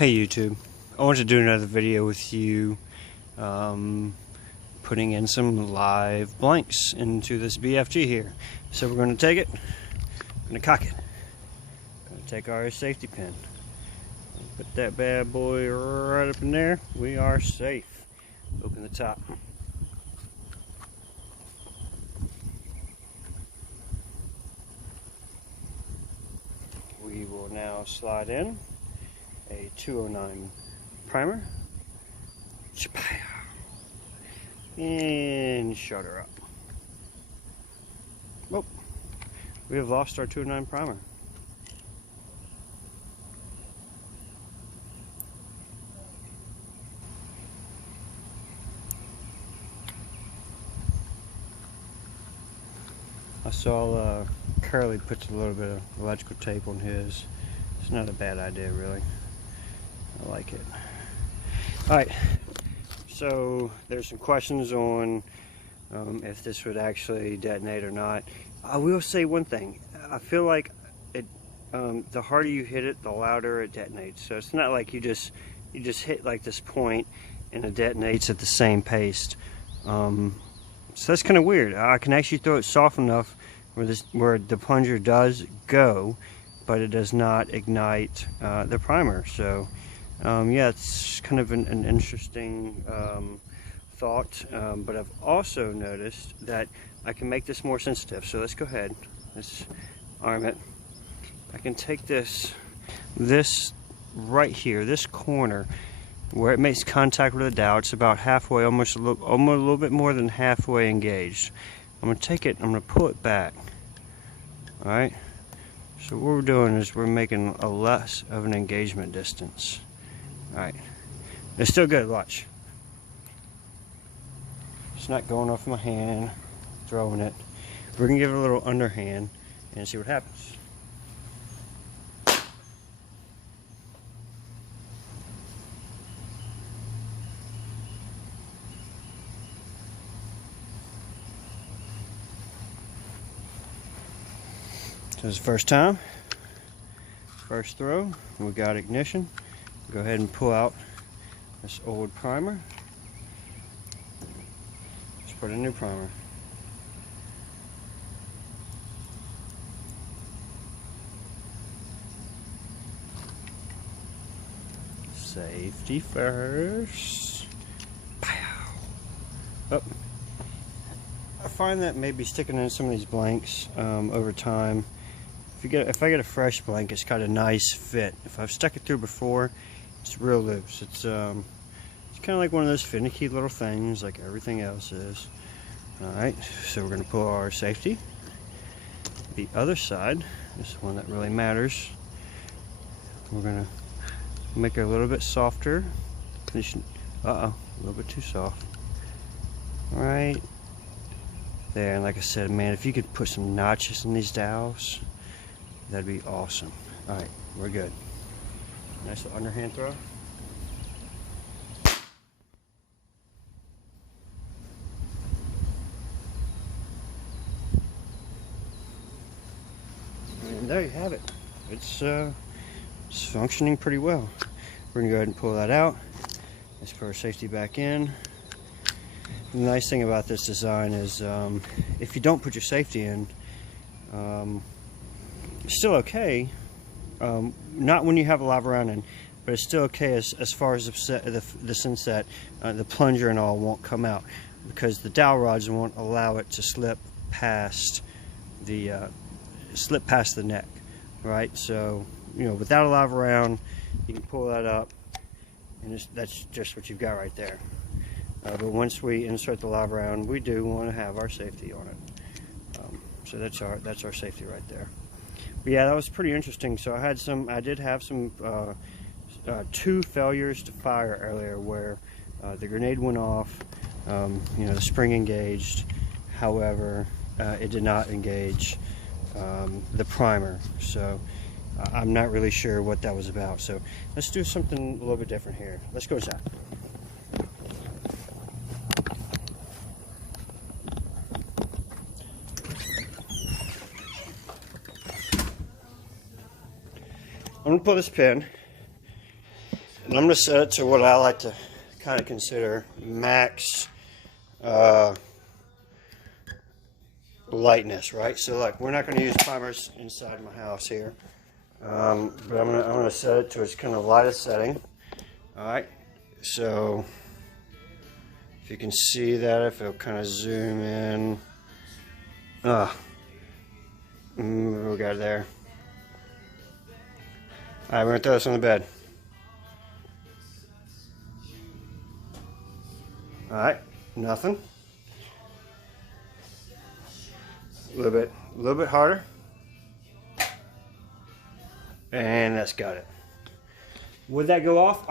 Hey YouTube, I want to do another video with you putting in some live blanks into this BFG here. So we're going to take it, going to cock it, going to take our safety pin, put that bad boy right up in there. We are safe. Open the top. We will now slide in a 209 primer and shut her up. Oh, we have lost our 209 primer. I saw Curly puts a little bit of electrical tape on his. It's not a bad idea, really. I like it. Alright, so there's some questions on if this would actually detonate or not. I will say one thing. I feel like it, the harder you hit it, the louder it detonates. So it's not like you just hit like this point and it detonates at the same pace. So that's kind of weird. I can actually throw it soft enough where the plunger does go, but it does not ignite the primer. So yeah, it's kind of an interesting thought, but I've also noticed that I can make this more sensitive. So let's go ahead, let's arm it. I can take this right here, this corner where it makes contact with the dowel. It's about halfway, almost a little bit more than halfway engaged. I'm going to take it, I'm going to pull it back. Alright, so what we're doing is we're making a less of an engagement distance. Alright, it's still good, watch. It's not going off my hand, throwing it. We're going to give it a little underhand and see what happens. So this is the first time, first throw, we got ignition. Go ahead and pull out this old primer. Let's put a new primer. Safety first. Pow. Oh. I find that maybe sticking in some of these blanks over time, if I get a fresh blank, it's got a nice fit. If I've stuck it through before, it's real loose. It's kind of like one of those finicky little things, like everything else is. All right, so we're going to pull our safety. The other side is the one that really matters. We're going to make it a little bit softer. Uh-oh, a little bit too soft. All right. There, and like I said, man, if you could put some notches in these dowels, that'd be awesome. Alright, we're good. Nice little underhand throw. And there you have it. It's functioning pretty well. We're gonna go ahead and pull that out. Let's put our safety back in. The nice thing about this design is if you don't put your safety in, it's still okay. Not when you have a live round in, but it's still okay as far as the sense that the plunger and all won't come out, because the dowel rods won't allow it to slip past the neck, right? So without a live round, you can pull that up, and that's just what you've got right there. But once we insert the live round, we do want to have our safety on it. So that's our safety right there. But yeah, that was pretty interesting. So I did have some 2 failures to fire earlier where the grenade went off, the spring engaged. However, it did not engage the primer. So I'm not really sure what that was about. So let's do something a little bit different here. Let's go inside. I'm going to pull this pin, I'm going to set it to what I like to kind of consider max lightness, right? So like we're not going to use primers inside my house here, but I'm gonna set it to its kind of lightest setting. All right, so if you can see that, if it'll kind of zoom in, we got it there. All right, we're gonna throw this on the bed. All right, nothing. A little bit harder, and that's got it. Would that go off?